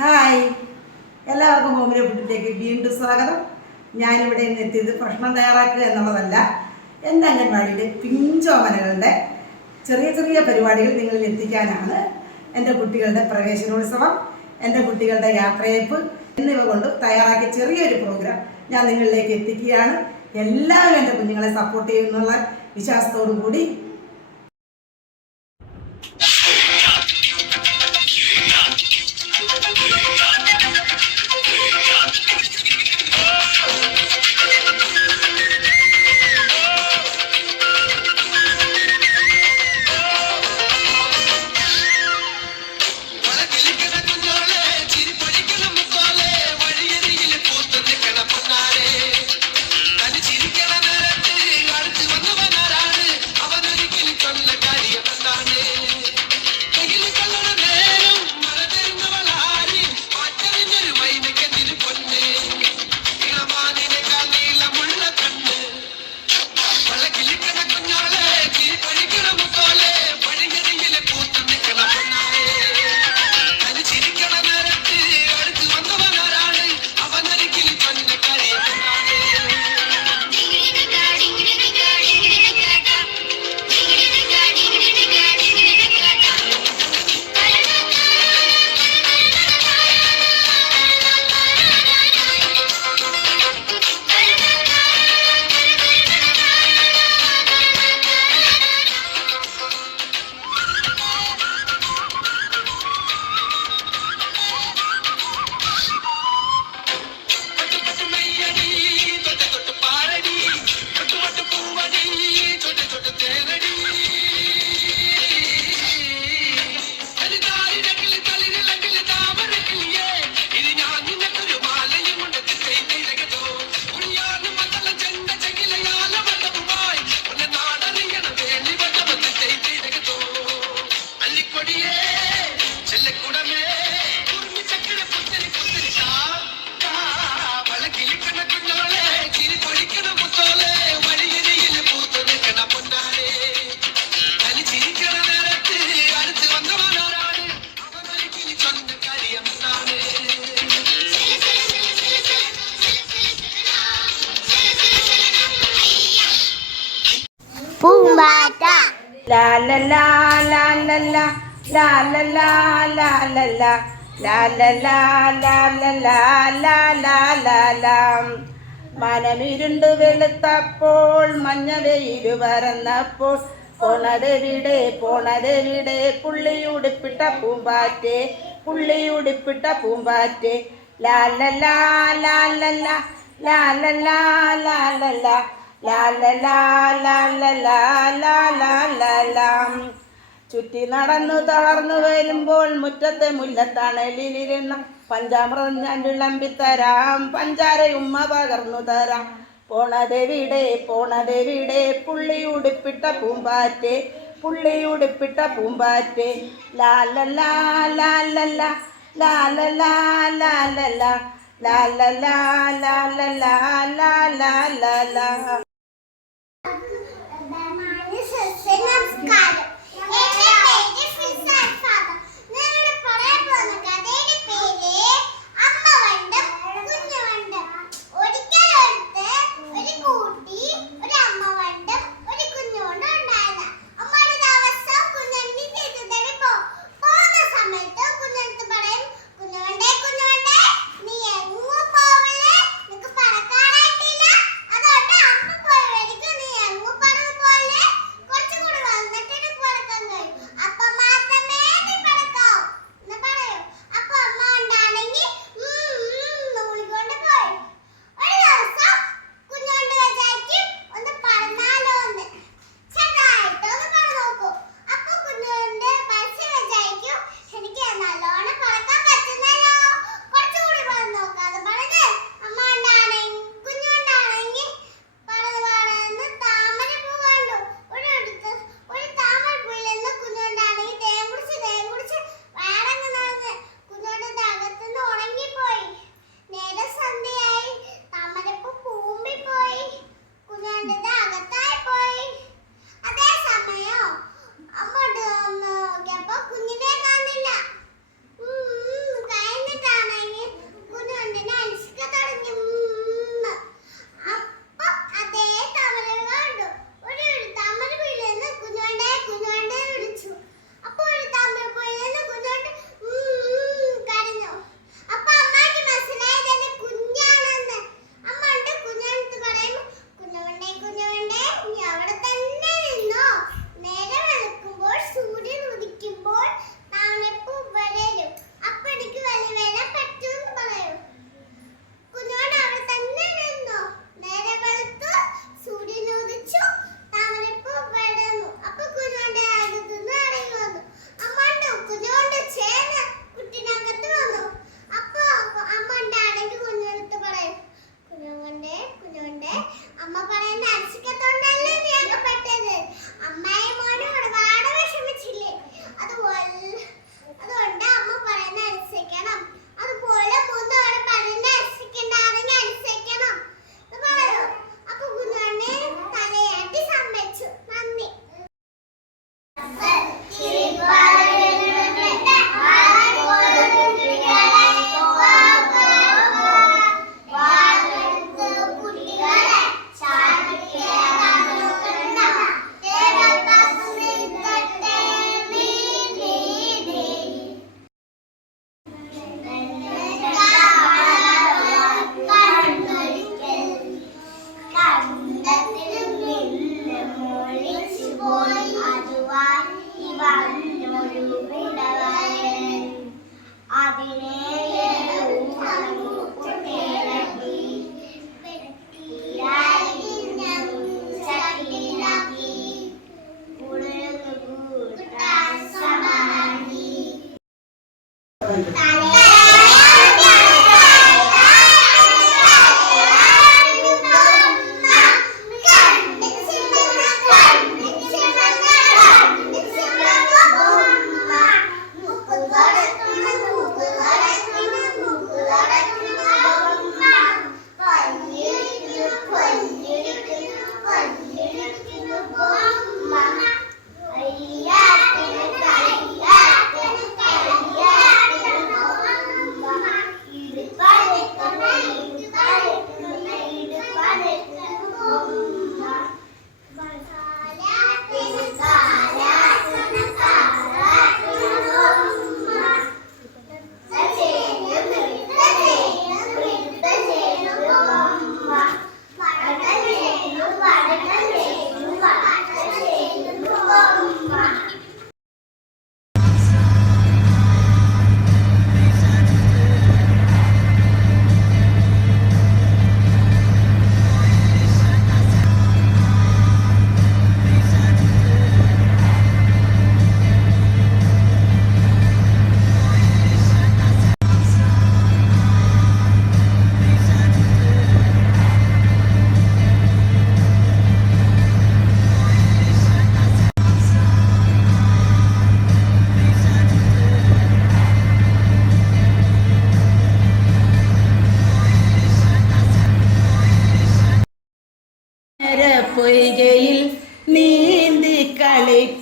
Hi. എല്ലാവർക്കും ഹോമിലെ ഫുഡിലേക്ക് വീണ്ടും സ്വാഗതം. ഞാനിവിടെ ഇന്ന് എത്തിയത് ഭക്ഷണം തയ്യാറാക്കുക എന്നുള്ളതല്ല എന്റെ അംഗൻവാടിയിലെ പിഞ്ചോമനകളുടെ ചെറിയ ചെറിയ പരിപാടികൾ നിങ്ങളിൽ എത്തിക്കാനാണ് എന്റെ കുട്ടികളുടെ പ്രവേശനോത്സവം എന്റെ കുട്ടികളുടെ യാത്രയപ്പ് എന്നിവ കൊണ്ട് തയ്യാറാക്കിയ ചെറിയൊരു പ്രോഗ്രാം ഞാൻ നിങ്ങളിലേക്ക് എത്തിക്കുകയാണ്. എല്ലാവരും എന്റെ കുഞ്ഞുങ്ങളെ സപ്പോർട്ട് ചെയ്യുന്നുള്ള വിശ്വാസത്തോടു കൂടി ലാലല്ലാ ലാലല്ലാ ലാലല്ലാ ലാലല്ലാ ലാലല്ലാ ലാലല്ലാ ലാലാലാ മനമിരുണ്ട് വെളുത്തപ്പോൾ മഞ്ഞ വെയിൽ പറന്നപ്പോൾ പോണതെവിടെ പോണതെവിടെ പുള്ളിയുടുപ്പിട്ട പൂമ്പാറ്റേ പുള്ളിയുടുപ്പിട്ട പൂമ്പാറ്റേ ലാലല്ലാ ലാലല്ലാ ലാലല്ലാ ലാലല്ലാ ചുറ്റി നടന്നു തളർന്നു വരുമ്പോൾ മുറ്റത്തെ മുല്ലത്തണലിലിരുന്ന പഞ്ചാമൃതം ഞാൻ വിളമ്പിത്തരാം പഞ്ചാരയുമ്മ പകർന്നു തരാം പോണതെവിടെ പോണതെവിടെ പുള്ളിയുടുപ്പിട്ട പൂമ്പാറ്റേ പുള്ളിയുടുപ്പിട്ട പൂമ്പാറ്റേ ലാലല്ല ലാലല്ല ലാലല്ല ലാലല്ല ലാലല്ല ലാലല്ല ലാലല്ല 打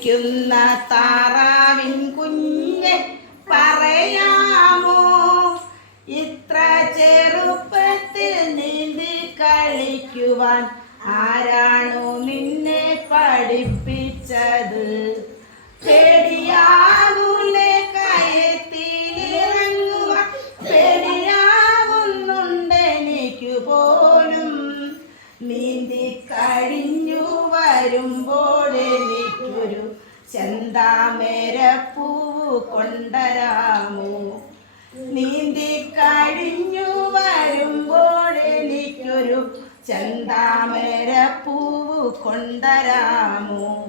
കളിക്കുന്ന താറാവിൻ കുഞ്ഞ് പറയാമോ? ഇത്ര ചെറുപ്പത്തിൽ നീന്തി കളിക്കുവാൻ ആരാണോ നിന്നെ പഠിപ്പിച്ചത്? പേടിയാവൂലേ ചെന്താമരപ്പൂവ് കൊണ്ടരാമോ?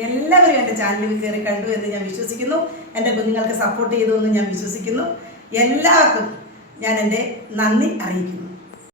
എല്ലാവരും എന്റെ ചാനലിൽ കയറി കണ്ടു എന്ന് ഞാൻ വിശ്വസിക്കുന്നു. എന്റെ കുഞ്ഞുങ്ങൾക്ക് സപ്പോർട്ട് ചെയ്തു എന്ന് ഞാൻ വിശ്വസിക്കുന്നു. എല്ലാവർക്കും ഞാൻ എന്റെ നന്ദി അറിയിക്കുന്നു.